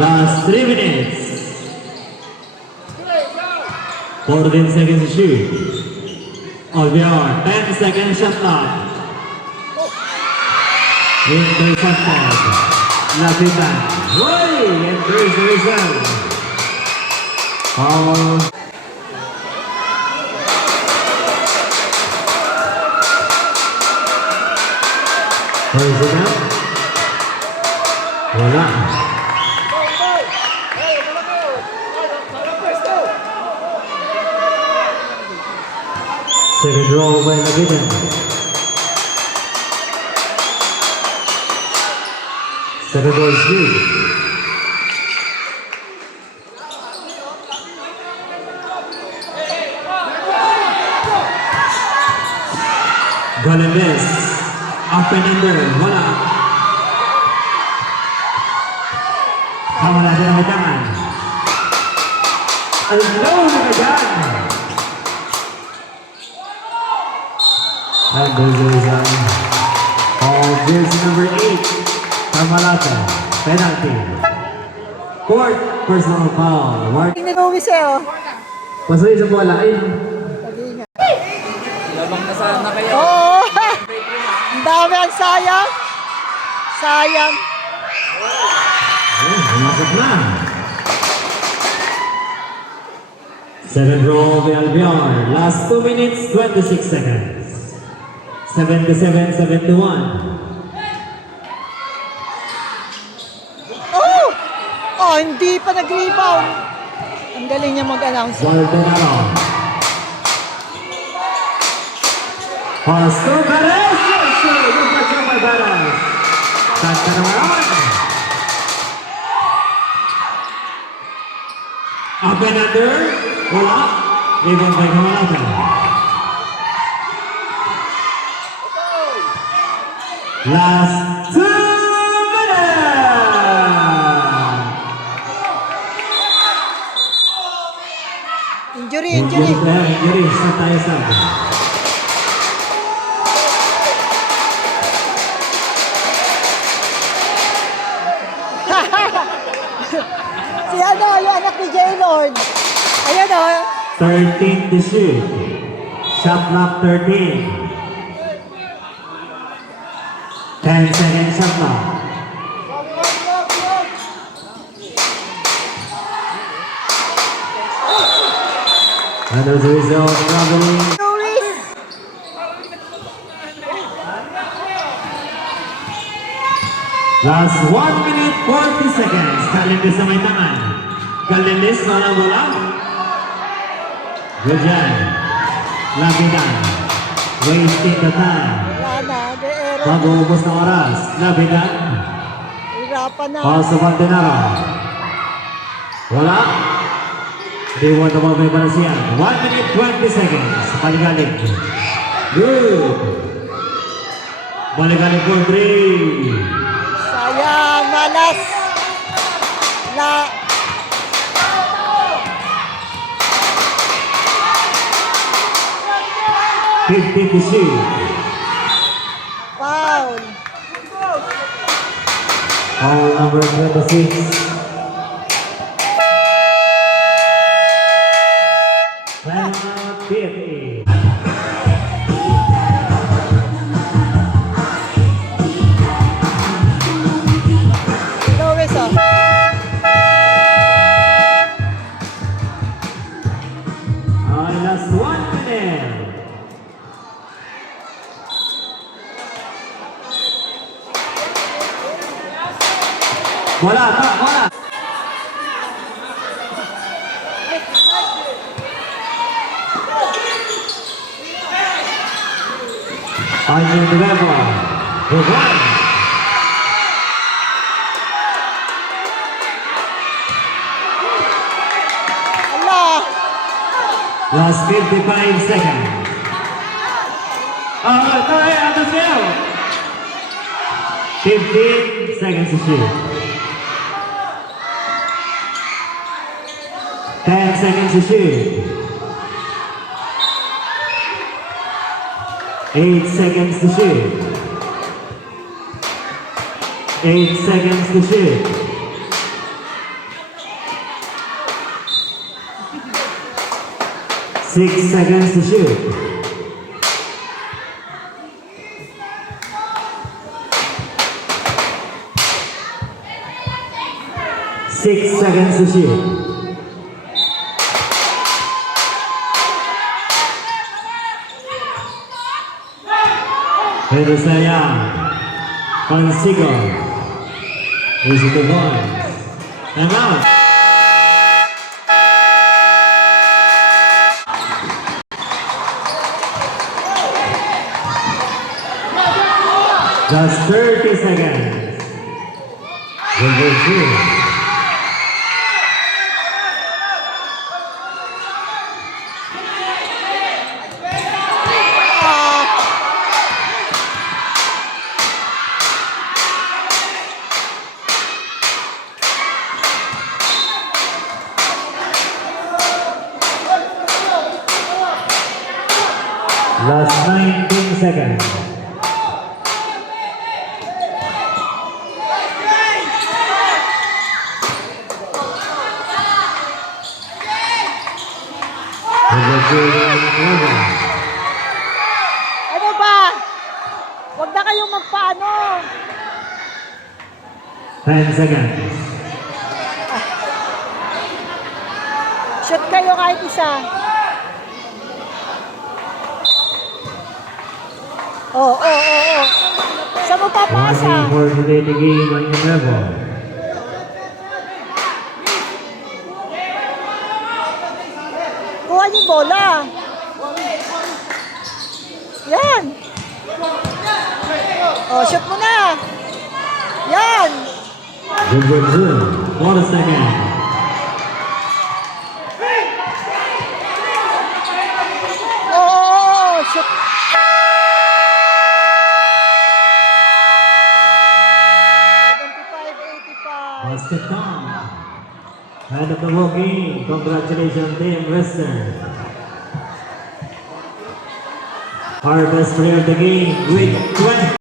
Last 3 minutes. 14 seconds to shoot. Albion, 10 seconds shot clock. Intercepted. Lapitan. Roy! And there's the result. Foul. Where's it now? Wala. Second roll by Lapitan. Second roll is good. Galandes, up and under, wala. Tama natin ang hitangan. Hello, nagagan! And there's the result. All jersey number 8, Tamalata, penalty. Court, personal foul. Tingnan mo, Wiseo. Pasunin sa bola, ayun. Labang na sana kayo. Oo! Ang dami ang sayang. Sayang. Pumasok na. Second roll by Albion. Last 2 minutes, 26 seconds. 77-71. Oh! Oh, hindi pa nag-rebound. Ang galing niya mag-announce. Valderrama. Pastor Perez! Yes, sir! Yung Pastor Perez. Kanta naman. Up and under. Wala. Rebound by Kamalata. Last 2 minutes! Injury. Injury sa tayo sa Si ano, yung anak ni J-Lord. Ayan o. 13 to shoot. Shot clock 13. 10 seconds shot clock. And as a result, traveling. Luis. Last 1 minute 40 seconds. Galindes sa may tangan. Galindes, walang bola. Good job. Lapitan. Wasting the time. Wala na. De-era. Mag-uubos na oras. Lapitan. Hirapan na. Paul sa Valdenaro. Wala. They want to mabay para siya. 1 minute 20 seconds. Baligalig. Good. Baligalig for 3. Sayang. Malas. La. Fifty to shoot. Foul. Foul number 26. Penalty. Luis o. Ay, last 1 minute. Wala. Ayun Nuevo. Ruban. Allah. Last 55 seconds. Tayo, atas kayo. 15 seconds to shoot. 10 seconds to shoot. 8 seconds to shoot. 8 seconds to shoot. 6 seconds to shoot. 6 seconds to shoot. Pedro Sayang, Consigo, is the points. Time out. Just 30 seconds. Number 2. Last 19 seconds. Ano ba? Huwag na kayong magpaano. 10 seconds. Shoot kayo kahit isa. Oo. Saan mo papasa? Warning for today the game on the level. Kuha niyo bola. Yan. Shoot mo na. Yan. Number 2. 1 second. Shoot. Basket time. Head of the whole game. Congratulations, Team Western. Our best player of the game with 20.